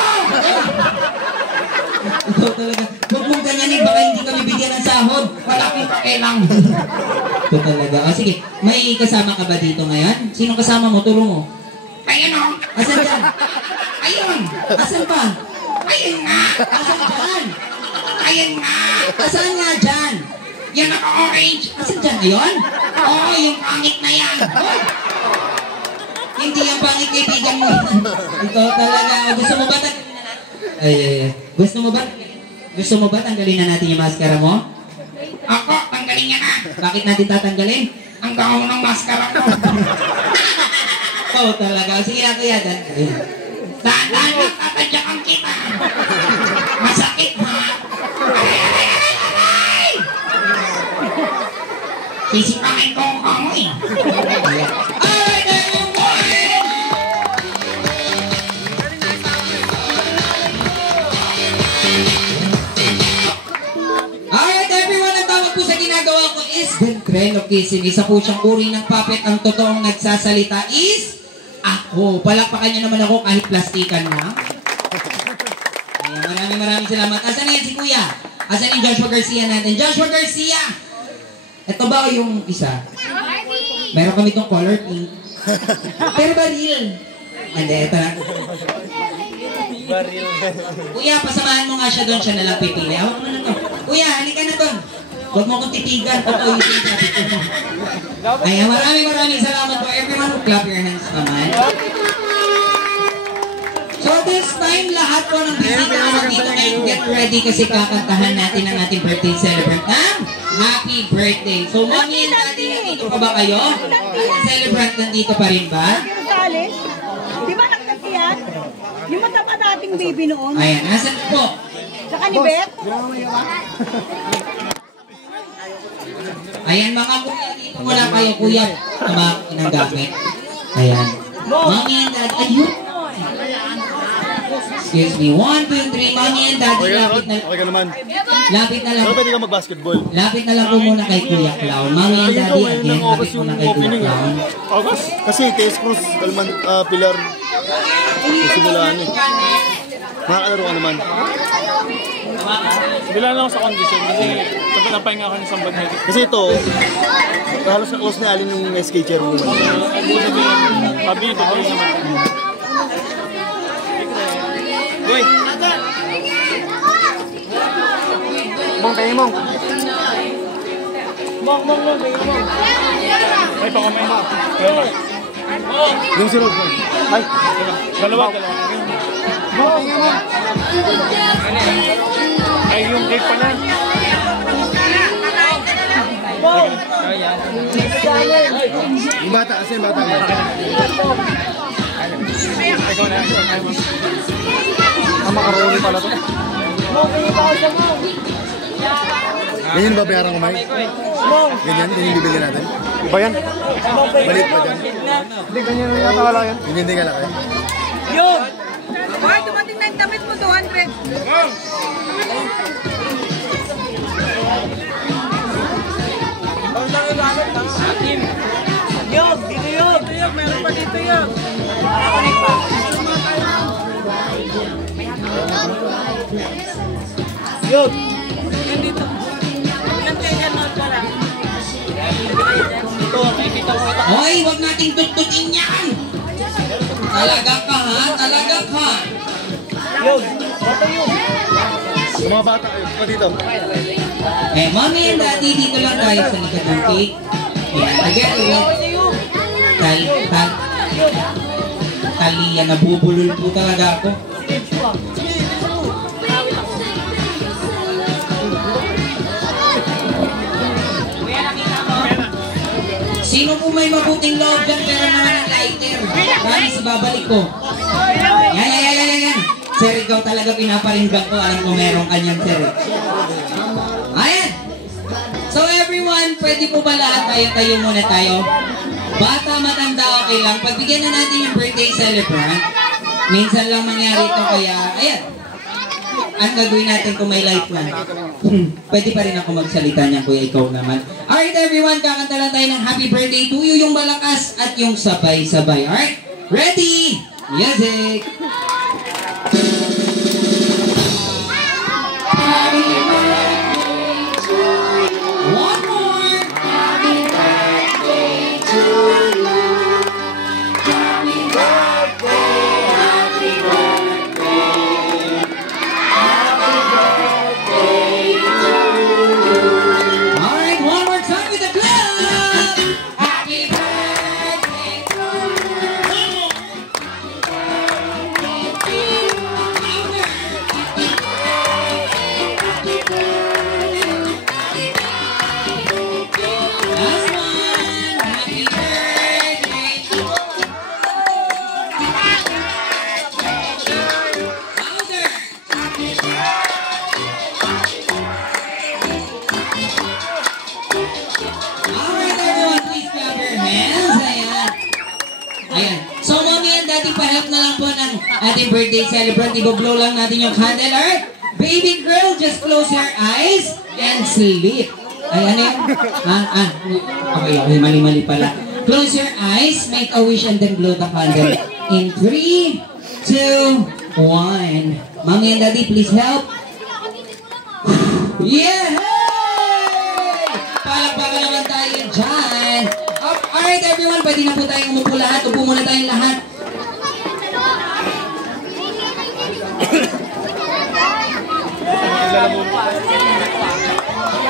Ikaw talaga. Huwag mong ganyanin, baka hindi kami bigyan ng sahod. Wala akong pakilang. Ito talaga. O sige, may kasama ka ba dito ngayon? Sino kasama mo? Turo mo. Ayun o. Asan dyan? Ayun. Asan pa? Ayun nga. Asan dyan? Ayun nga. Asan nga dyan? Yan naka-orange. Asan dyan? Ayun? Oo, yung pangit na yan. Oh. Hindi yung pangit kaibigan mo. Ikaw talaga. Gusto mo ba tanggalin na natin? Gusto mo ba tanggalin na natin yung maskara mo? Ako, tanggalin niya na. Bakit natin tatanggalin? Ang gaho ng maskara ko. Oo talaga. Sige na kuya. Dahan-dahan lang tatadyakan kita. Masakit ha. Sisipakin ko ang kamoy. Alright everyone, ang tawag po sa ginagawa ko is ventriloquism. Isa po siyang uri ng puppet. Ang totoong nagsasalita is ako. Palakpakan niyo naman ako kahit plastikan na. Maraming salamat. Asan na yan si Kuya? Asan yung Joshua Garcia natin? Joshua Garcia! Ito ba yung isa? Meron kami itong color pink. Pero baril. Hindi, ito na. Kuya, pasamahan mo nga siya doon. Siya nalang pipili. Hawak mo na to. Kuya, halika na doon. Huwag mo kong titigan. Totoo yung sinasabi ko. Ayan, maraming salamat po. Everyone, clap your hands naman. So this time, lahat po ng bisita dito ngayon, get ready kasi kakantahan natin ang ating birthday celebrant ng Happy Birthday. So Mommy and Daddy, nandito pa ba kayo? Ang celebrant nandito pa rin ba? Di ba nagkatiyan? Yung mataba dating baby noon. Ayan, nasan po? Saka ni Beth? Ayan mga kuya, dito muna kayo kuya. Mga ginagamit. Ayan. Mommy and Daddy, ayun. Excuse me. 1, 2, 3. Mommy and Daddy, lapit na. Okay ka naman. Lapit na lang. Pero pwede ka mag-basketball. Lapit na lang po muna kay Kuya Clown. Mommy and Daddy, again, lapit muna kay Kuya Clown. August? Kasi Tess Cruz, Kalman, Pilar. Simulaan niyo. Makakalaro ka naman. Bila lang ako sa condition kasi pag napahinga ako ng isang bad head. Kasi ito, halos na close na alin yung SK chairwoman. Sabi niyo, totoo naman. Uy! Mong, tayo mong. Mong, tayo mong. Ay, baka may mong. Yung si Rod. Ay, Dalawa. mong, tayo mong. Ay, yung cake pa na. Yung bata, kasi yung bata. Ikaw na. Ang makaroni pala to. Ganyan ba bayaran ko, Mike? Ganyan bibili natin. Ba yan? Balik pa dyan. Hindi, ganyan na yata wala yan. Ganyan din kalaki. Yun! Ay, dumating na yung damit mo, 200. Yog, dito yog. Meron pa dito yog. Yog. Yan dito. Ilan kayo dyan, Nol, pala? Hoy, wag nating tuttutin yan! Talaga ka ha? Talaga ka? Mga bata kayo, dito. Eh, mommy and daddy, dito lang tayo sa likod ng cake. Ayan, together with Talia, nabubulol po talaga ako. Sino po may mabuting loob dyan pero naman ang lighter? Promise, babalik ko. Yan. Sir, ikaw talaga pinaparinggan ko. Alam ko meron kanyan, sir. Ayan. So everyone, pwede po ba lahat tayo muna tayo? Bata, matanda, okay lang. Pagbigyan na natin yung birthday celebrant. Minsan lang mangyari ito kaya, ayan. Ang gagawin natin kung may lifeline. Pwede pa rin ako magsalita niya, kuya, ikaw naman. Alright everyone, kakanta lang tayo ng happy birthday to you, yung malakas at yung sabay-sabay. Alright? Ready? Music! One more! Happy birthday to you. Happy birthday, happy birthday. Happy birthday to you. Alright, one more time with the club. Happy birthday to you. Pa-help na lang po ng ating birthday celebrant. I-blow lang natin yung candle. Alright? Baby girl, just close your eyes and sleep. Ay, ano yun? Okay, mali-mali pala. Close your eyes, make a wish, and then blow the candle. In 3, 2, 1. Mommy and Daddy, please help. Yeah! Palakpakan naman tayo dyan. Alright everyone, pwede na po tayong umupo lahat. Upo muna tayong lahat.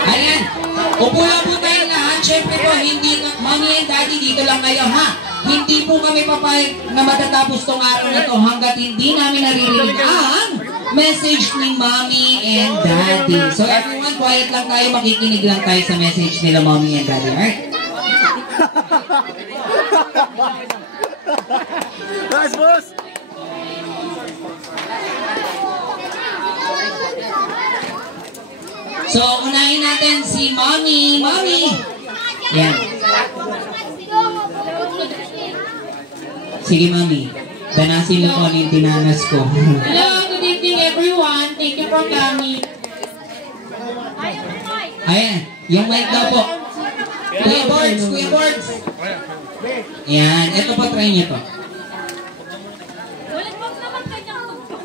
Ayan, upo lang po tayong lahat. Siyempre po, hindi na, Mommy and Daddy, dito lang kayo ha. Hindi po kami papayag na matatapos tong araw na to hanggat hindi namin naririnig ang message ni Mommy and Daddy. So everyone, quiet lang tayo, makikinig lang tayo sa message nila Mommy and Daddy, alright? Nice, boss! So, unahin natin si Mommy. Mommy! Yan. Sige, Mommy. Danasin mo ko yung tinanas ko. Hello, good evening everyone. Thank you for coming. Ayan, yung mic daw po. Kuya Boards, Kuya Boards. Yan, ito po, try niyo to.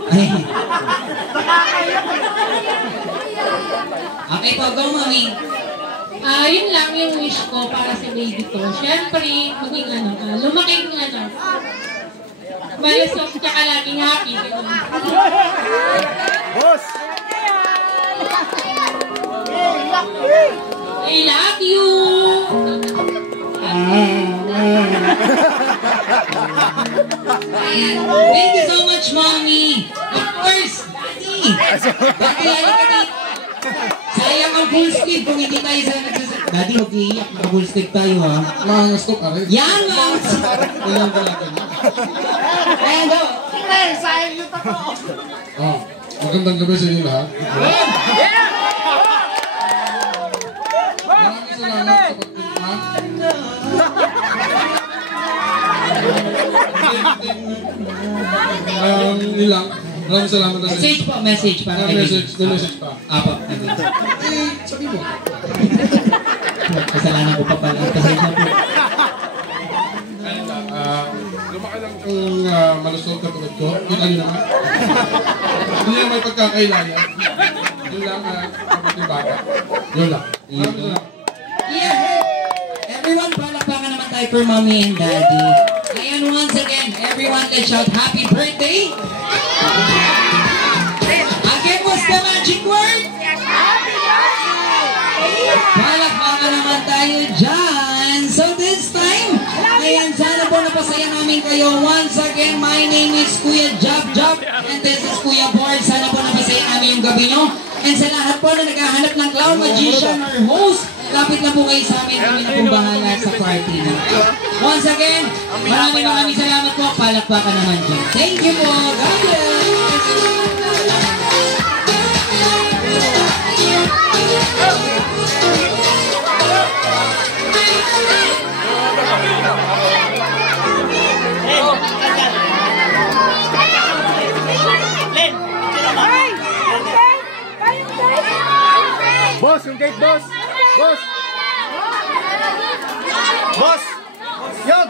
Ay. Okay po, go Mommy. Yun lang yung wish ko para sa baby ko. Siyempre, maging lumaking malusog tsaka laging happy. Boss! I love you! Thank you so much, Mommy. Of course, Daddy. Sayang ang full sleeve kung hindi tayo sa nagsasabi. Daddy, huwag iiyak. Naka-full sleeve tayo, ha? Mangastok ka rin. Yan, mangastok. Kailangan ka natin. Ayan, go. Sayang yung tako. Oh, magandang gabi sa inyo lahat. Maraming salamat kapatid, ha? Nilang. Maraming salamat na Message po, message para kay message pa. Apo. Sabi mo. Kasalanan ko pa pala. Pasensya po. Lumaki lang yung malusog na tulad ko. Kita nyo naman. Hindi na may pagkakailangan. Yun lang, kapatid bata. Yun lang. Maraming salamat. Yeah! Everyone, palakpakan tayo for mommy and daddy. Ayan, once again, everyone, let's shout happy birthday. Again, what's the magic word? Palakpakan naman tayo dyan. So this time, ayan, sana po napasaya namin kayo. Once again, my name is Kuya Job and this is Kuya Board. Sana po napasaya namin yung gabi nyo. And sa lahat po na naghahanap ng clown, magician, or host, lapit na po kayo sa amin. Kami na po bahala sa party na. Once again, maraming salamat po. Palakpakan naman dyan. Thank you po. God bless. Boss, yung gate, boss! Boss! Boss! Yun!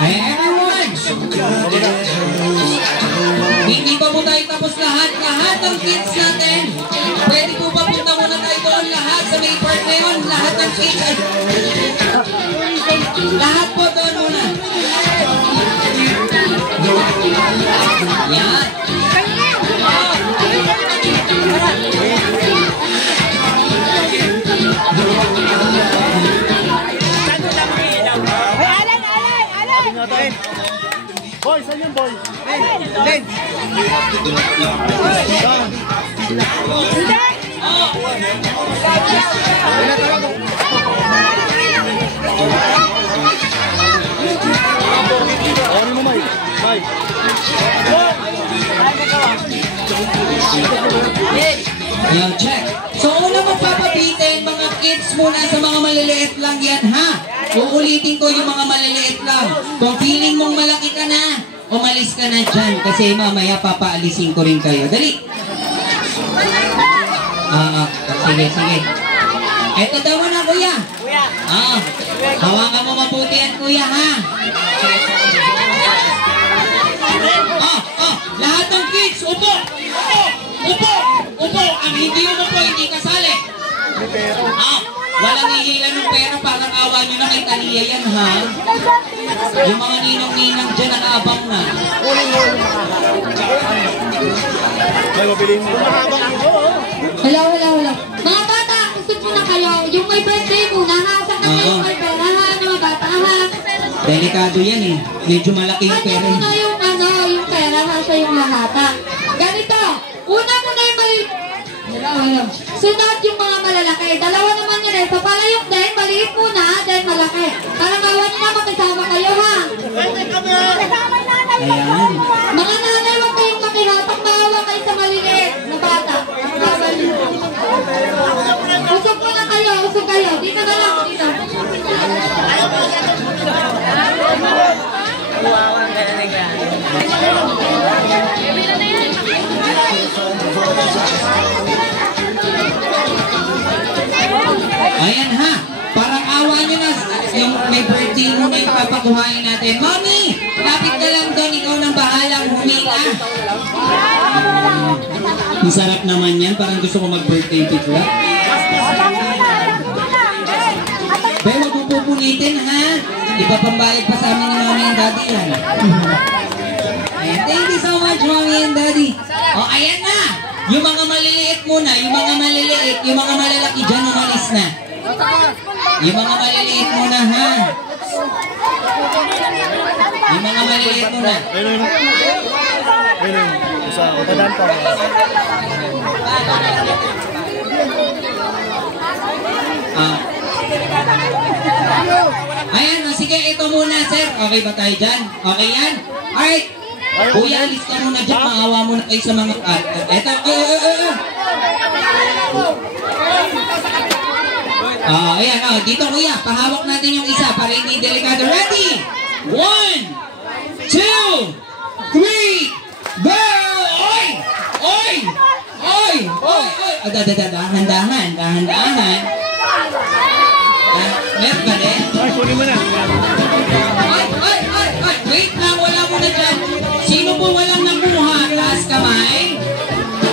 Hey everyone! Hindi pa po tayo tapos lahat ng kids natin. Pwede po ba punta muna tayo doon lahat sa may part na yun? Lahat ng kids. Lahat po doon muna. Yan. Boy, saan yun, boy? Len! Ano mo, Mike? Mike. Ayan, check. So, una magpapabitin, mga kids muna sa mga maliliit lang yan, ha? Uulitin ko yung mga maliliit lang. Kung feeling mong malaki ka na, umalis ka na dyan. Kasi mamaya papaalisin ko rin kayo. Dali! Sige. Eto daw na, kuya. Hawakan mo mabuti yan, kuya, ha? Lahat ng kids, upo! Ang hindi umupo, hindi kasali. Walang hihila ng pera, parang awa nyo na kay Talia yan, ha? Yung mga ninong-ninang dyan nakaabang na. Hello. Mga bata, gusto mo na kayo. Yung may birthday muna, nasa na kayo may pera, ha? Mga bata, ha? Delikado yan, eh. Medyo malaki yung pera. Ano yung pera, nasa yung lahat, ha? Ganito, una muna yung sunod yung mga malalaki. Dalawa naman yun, so para yung den, maliit muna, then malaki. Para mawan nyo na makasama kayo, ha? Ayan. Mga nanay, huwag kayong makihatak, maawa kayo sa maliliit na bata. Usok mo na kayo, usok kayo. Dito na lang, dito. Ayan, ha? Parang awa nyo na yung may birthday mo na yung papakuhain natin. Mommy! Lapit ka lang doon, ikaw nang bahalang huminga. Masarap naman yan, parang gusto ko mag-birthday bigla. Pero wag mo pupulitin, ha? Ipapambayad pa sa amin ni Mommy and Daddy yan. Ayan, thank you so much, Mommy and Daddy. O, ayan na! Yung mga maliliit muna, yung mga malalaki dyan, umalis na. Yung mga maliliit muna, ha? Yung mga maliliit muna. Ayun. Sa katadan pa. Ayan, sige, ito muna, sir. Okay ba tayo dyan? Okay yan? Alright. Kuya, alis ka muna dyan. Maawa muna kayo sa mga... Eto, ayan, dito kuya, pahawak natin yung isa para hindi delikado. Ready? 1, 2, 3, go! Oy! Dahan-dahan. Meron ka din? Ay, kunin mo na. Ay! Wait lang, wala muna dyan. Sino po walang nakuha? Taas kamay.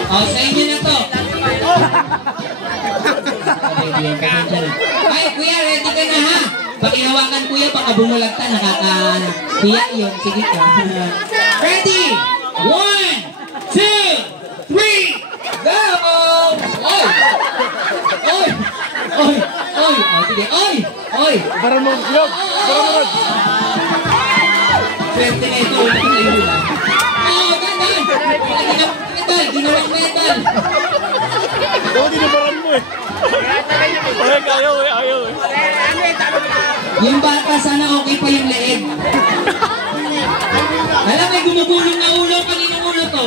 O, sa inyo na to. Ay, kuya, ready ka na ha? Pakinawakan kuya, baka bumulagta, nakakahiya yun. Sige ka. Ready? 1, 2, 3, go! Oy! Oy! Oy! Oy! O, sige. Oy! Oy! Parang mo, Log! Parang mo, Log! Swerte na ito. Oh, gandan! Ginawang metal! Oo, dinabaran mo eh. Ay, ayaw eh. Yung bata, sana okay pa yung leeg. Alam, may gumugulong na ulo. Kaninong ulo to?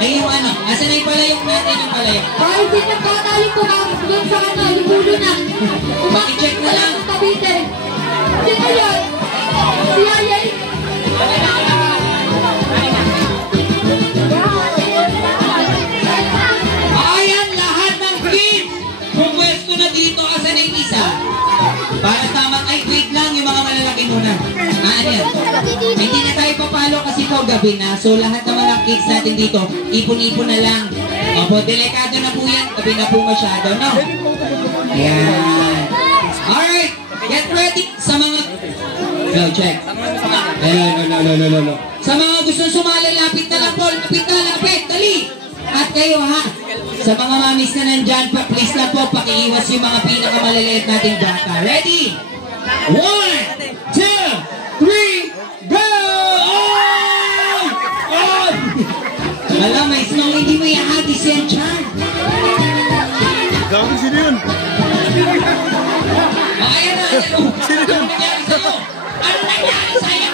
Ay, yung ano? Asan na yung palayok natin yung palayok? Kahit din nagkakali ko doon sa ano, yung ulo na. Paki-check na lang. Cavite. Sino yun? Si Ayay. Ayan, lahat ng kids! Pumwesto na dito, asan yung isa? Para tama, ay wait lang, yung mga malalaki muna. Ano yan? Hindi na tayo papalo kasi po gabi na. So lahat naman ng kids natin dito, ipon-ipon na lang. Opo, delikado na po yan. Gabi na po masyado, no? Ayan. Alright, get ready sa mga... Go, check. No. Sa mga gusto sumali, lapit na lang po. Lapit, dali. At kayo ha, sa mga mamis na nandyan, please lang po, pakiiwas yung mga pinakamalaliit nating bata. Ready? 1, 2, 3, go! Oh! Alam, may snow, hindi mo ihagis yan, Chan. Gawin sino yun? Ayan na, sino yun? Ano nangyari sa'yo?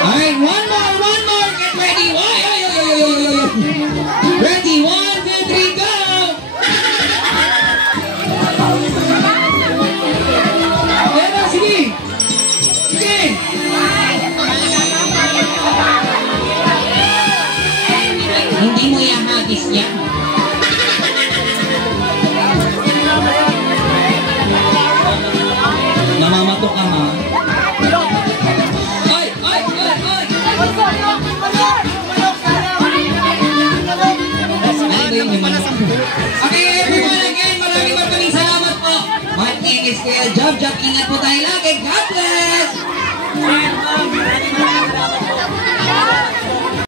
Alright, one more, get ready. Ready, 1, 2, 3, go! Ayan na, sige! Sige! Hindi mo ihagis yan. Namamato ka ha? Ay! Okay, everyone, again, maraming salamat po. My name is Kuya Job. Ingat po tayo lagi. God bless!